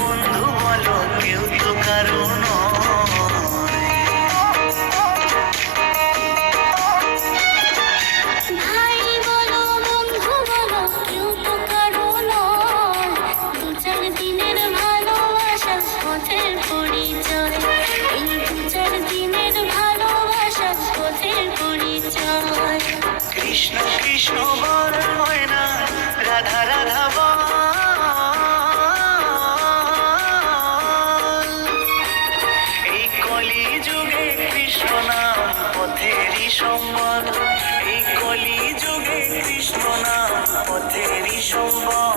বন্ধু বলো কেউ তো কারো নয়। ভাই বলো বন্ধু বলো কেউ তো কারো নয়, দু চার দিনের ভালোবাসা পথের পরিচয়, এই দু চার দিনের ভালোবাসা পথের পরিচয়। কৃষ্ণ কৃষ্ণ বল ময়না, রাধা রাধা বল। এই কলি যুগে কৃষ্ণ নাম পথেরই সম্বল, এই কলি যুগে কৃষ্ণ নাম পথেরই সম্বল।